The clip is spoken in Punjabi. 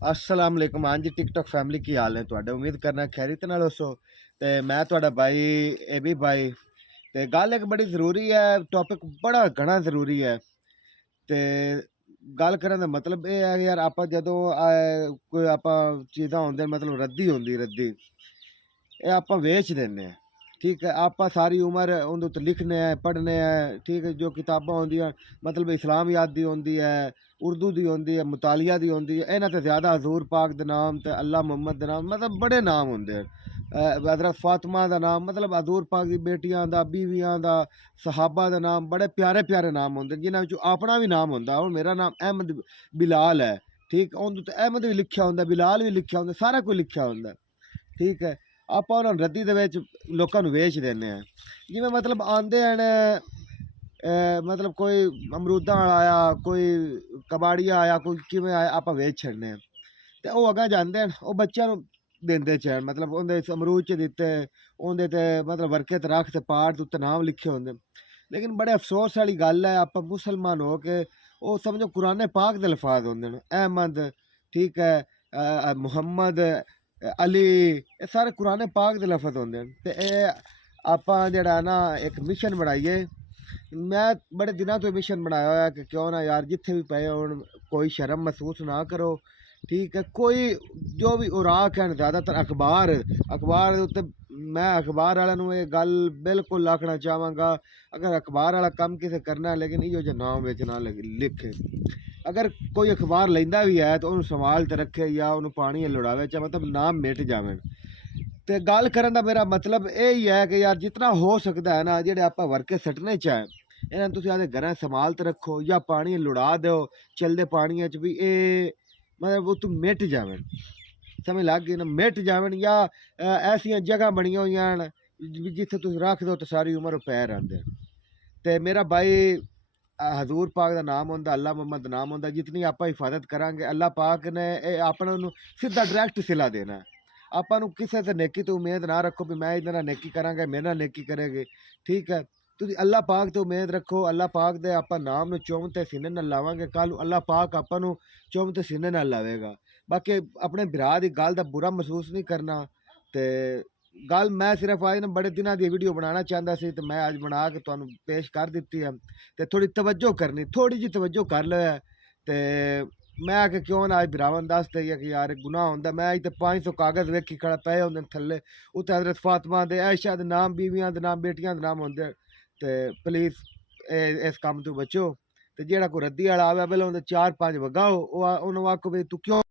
अस्सलाम वालेकुम। हाँ जी, टिकटॉक फैमिली की हाल है तुहाडे? उम्मीद करना खैरियत नाल होसो। ते मैं तुहाडा भाई ए बी भाई। ते गल एक बड़ी ज़रूरी है, टॉपिक बड़ा घना ज़रूरी है। ते गल करन दा मतलब ये है कि यार आपां जदों कोई आपां चीज़ां होंदियां मतलब रद्दी होंदी रद्दी, ये आपां वेच दिन्ने आं। ठीक है, आपां सारी उम्र उंदे उत्ते लिखने हैं, पढ़ने हैं। ठीक है, जो किताबां होंदियां मतलब इस्लामियात दी होंदी है, उर्दू दी होंदी है, मुतालिया दी होंदी है। इन्हां ते ज़्यादा हज़ूर पाक दे नाम ते अल्लाह मुहम्मद दे नाम मतलब बड़े नाम होंदे हैं। हज़रत फातिमा दा नाम मतलब हज़ूर पाक दी बेटियां दा, बीवियां दा, सहाबा दे नाम बड़े प्यारे प्यारे नाम होंदे, जिन्हां विचों अपना भी नाम होंदा। हुण मेरा नाम अहमद बिलाल है। ठीक, उंदे ते अहमद भी लिखिया होंदा, बिलाल भी लिखिया होंदा, सारा कुछ लिखिया होंदा। ठीक है, ਆਪਾਂ ਉਹਨਾਂ ਨੂੰ ਰੱਦੀ ਦੇ ਵਿੱਚ ਲੋਕਾਂ ਨੂੰ ਵੇਚ ਦਿੰਦੇ ਹਾਂ। ਜਿਵੇਂ ਮਤਲਬ ਆਉਂਦੇ ਹਨ, ਮਤਲਬ ਕੋਈ ਅਮਰੂਦਾਂ ਵਾਲਾ ਆਇਆ, ਕੋਈ ਕਬਾੜੀਆ ਆਇਆ, ਕੋਈ ਕਿਵੇਂ ਆਇਆ, ਆਪਾਂ ਵੇਚ ਛੱਡਦੇ ਹਾਂ। ਅਤੇ ਉਹ ਅੱਗੇ ਜਾਂਦੇ ਹਨ, ਉਹ ਬੱਚਿਆਂ ਨੂੰ ਦਿੰਦੇ ਚੈਨ ਮਤਲਬ ਉਹਦੇ ਅਮਰੂਦ 'ਚ ਦਿੱਤੇ, ਉਹਦੇ 'ਤੇ ਮਤਲਬ ਵਰਕੇ 'ਤੇ ਰੱਖ ਤੇ ਪਾੜ ਦੇ ਉੱਤੇ ਨਾਮ ਲਿਖੇ ਹੁੰਦੇ। ਲੇਕਿਨ ਬੜੇ ਅਫਸੋਸ ਵਾਲੀ ਗੱਲ ਹੈ, ਆਪਾਂ ਮੁਸਲਮਾਨ ਹੋ ਕੇ ਉਹ ਸਮਝੋ ਕੁਰਾਨੇ ਪਾਕ ਦੇ ਲਫਾਜ਼ ਹੁੰਦੇ ਨੇ, ਅਹਿਮਦ, ਠੀਕ ਹੈ, ਮੁਹੰਮਦ, ਅਲੀ, ਇਹ ਸਾਰੇ ਕੁਰਾਨੇ ਪਾਕ ਦੇ ਲਫ਼ਜ਼ ਹੁੰਦੇ ਹਨ। ਅਤੇ ਇਹ ਆਪਾਂ ਜਿਹੜਾ ਨਾ ਇੱਕ ਮਿਸ਼ਨ ਬਣਾਈਏ। ਮੈਂ ਬੜੇ ਦਿਨਾਂ ਤੋਂ ਮਿਸ਼ਨ ਬਣਾਇਆ ਹੋਇਆ ਕਿ ਕਿਉਂ ਨਾ ਯਾਰ ਜਿੱਥੇ ਵੀ ਪਏ ਹੋਣ ਕੋਈ ਸ਼ਰਮ ਮਹਿਸੂਸ ਨਾ ਕਰੋ। ਠੀਕ ਹੈ, ਕੋਈ ਜੋ ਵੀ ਉਰਾਕ ਹਨ ਜ਼ਿਆਦਾਤਰ ਅਖਬਾਰ ਦੇ ਉੱਤੇ ਮੈਂ ਅਖਬਾਰ ਵਾਲਿਆਂ ਨੂੰ ਇਹ ਗੱਲ ਬਿਲਕੁਲ ਆਖਣਾ ਚਾਹਾਂਗਾ, ਅਗਰ ਅਖਬਾਰ ਵਾਲਾ ਕੰਮ ਕਿਸੇ ਕਰਨਾ ਲੇਕਿਨ ਇਹੋ ਜਿਹਾ ਨਾਮ ਵਿੱਚ ਨਾ ਲਿਖੇ। ਅਗਰ ਕੋਈ ਅਖਬਾਰ ਲੈਂਦਾ ਵੀ ਹੈ ਤਾਂ ਉਹਨੂੰ ਸੰਭਾਲ ਤੇ ਰੱਖੇ ਜਾਂ ਉਹਨੂੰ ਪਾਣੀ ਲੁੜਾਵੇ, ਚਾਹੇ ਮਤਲਬ ਨਾਮ ਮਿਟ ਜਾਵੇ। ਤੇ ਗੱਲ ਕਰਨ ਦਾ ਮੇਰਾ ਮਤਲਬ ਇਹ ਹੀ ਹੈ ਕਿ ਯਾਰ ਜਿਤਨਾ ਹੋ ਸਕਦਾ ਹੈ ਨਾ, ਜਿਹੜੇ ਆਪਾਂ ਵਰਕੇ ਸੱਟਣੇ ਚਾਹੇ ਇਹਨਾਂ ਨੂੰ ਤੁਸੀਂ ਆਪਦੇ ਘਰਾਂ ਸੰਭਾਲ ਤੇ ਰੱਖੋ ਜਾਂ ਪਾਣੀ ਲੁੜਾ ਦਿਓ ਚਲਦੇ ਪਾਣੀਆਂ 'ਚ ਵੀ, ਇਹ ਮਤਲਬ ਉਹ ਤੋਂ ਮਿਟ ਜਾਵੇ। ਸਮਝ ਲੱਗ ਗਈ ਨਾ, ਮਿਟ ਜਾਵਣ। ਜਾਂ ਐਸੀਆਂ ਜਗ੍ਹਾ ਬਣੀਆਂ ਹੋਈਆਂ ਹਨ ਜਿੱਥੇ ਤੁਸੀਂ ਰੱਖ ਦਿਓ ਤਾਂ ਸਾਰੀ ਉਮਰ ਉਹ ਪੈ ਰਹਿੰਦੇ। ਤੇ ਮੇਰਾ ਭਾਈ ਹਜ਼ੂਰ ਪਾਕ ਦਾ ਨਾਮ ਹੁੰਦਾ, ਅੱਲਾ ਮੁਹੰਮਦ ਦਾ ਨਾਮ ਹੁੰਦਾ। ਜਿਤਨੀ ਆਪਾਂ ਹਿਫਾਜ਼ਤ ਕਰਾਂਗੇ ਅੱਲਾ ਪਾਕ ਨੇ ਇਹ ਆਪਾਂ ਨੂੰ ਸਿੱਧਾ ਡਾਇਰੈਕਟ ਸਿਲਾ ਦੇਣਾ। ਆਪਾਂ ਨੂੰ ਕਿਸੇ ਤੇ ਨੇਕੀ ਤੋਂ ਉਮੀਦ ਨਾ ਰੱਖੋ ਵੀ ਮੈਂ ਇਹਦੇ ਨਾਲ ਨੇਕੀ ਕਰਾਂਗਾ, ਮੇਰੇ ਨਾਲ ਨੇਕੀ ਕਰੇਗੀ। ਠੀਕ ਹੈ, ਤੁਸੀਂ ਅੱਲਾ ਪਾਕ ਤੋਂ ਉਮੀਦ ਰੱਖੋ। ਅੱਲਾ ਪਾਕ ਦੇ ਆਪਾਂ ਨਾਮ ਨੂੰ ਚੁੰਮ ਤੇ ਸੀਨੇ ਨਾਲ ਲਾਵਾਂਗੇ, ਕੱਲ੍ਹ ਨੂੰ ਅੱਲਾ ਪਾਕ ਆਪਾਂ ਨੂੰ ਚੁੰਮ ਤੇ ਸੀਨੇ ਨਾਲ ਲਾਵੇਗਾ। ਬਾਕੀ ਆਪਣੇ ਭਰਾ ਦੀ ਗੱਲ ਦਾ ਬੁਰਾ ਮਹਿਸੂਸ ਨਹੀਂ ਕਰਨਾ। ਤੇ ਗੱਲ ਮੈਂ ਸਿਰਫ ਅੱਜ ਨਾ ਬੜੇ ਦਿਨਾਂ ਦੀ ਵੀਡੀਓ ਬਣਾਉਣਾ ਚਾਹੁੰਦਾ ਸੀ ਤੇ ਮੈਂ ਅੱਜ ਬਣਾ ਕੇ ਤੁਹਾਨੂੰ ਪੇਸ਼ ਕਰ ਦਿੱਤੀ ਹੈ। ਤੇ ਥੋੜੀ ਤਵੱਜੋ ਕਰਨੀ, ਥੋੜੀ ਜਿਹੀ ਤਵੱਜੋ ਕਰ ਲਿਆ। ਤੇ ਮੈਂ ਕਿ ਕਿਉਂ ਨਾ ਅੱਜ ਭਰਾਵਾਂ ਦੱਸ ਦਈਏ ਕਿ ਯਾਰ ਗੁਨਾਹ ਹੁੰਦਾ। ਮੈਂ ਅੱਜ ਤੇ 500 ਕਾਗਜ਼ ਵੇਖੀ ਖੜਾ ਪਏ ਹੁੰਦੇ ਥੱਲੇ, ਉੱਤੇ ਹਜ਼ਰਤ ਫਾਤਮਾ ਦੇ, ਆਇਸ਼ਾ ਦੇ ਨਾਮ, ਬੀਵੀਆਂ ਦੇ ਨਾਮ, ਬੇਟੀਆਂ ਦੇ ਨਾਮ ਹੁੰਦੇ। ਤੇ ਪਲੀਜ਼ ਇਸ ਕੰਮ ਤੋਂ ਬਚੋ। ਤੇ ਜਿਹੜਾ ਕੋਈ ਰੱਦੀ ਵਾਲਾ ਆਵੇ ਪਹਿਲਾਂ ਉਹਦੇ 4-5 ਵਗਾਓ, ਉਹ ਉਹਨੂੰ ਆਖੋ ਵੀ ਤੂੰ ਕਿਉਂ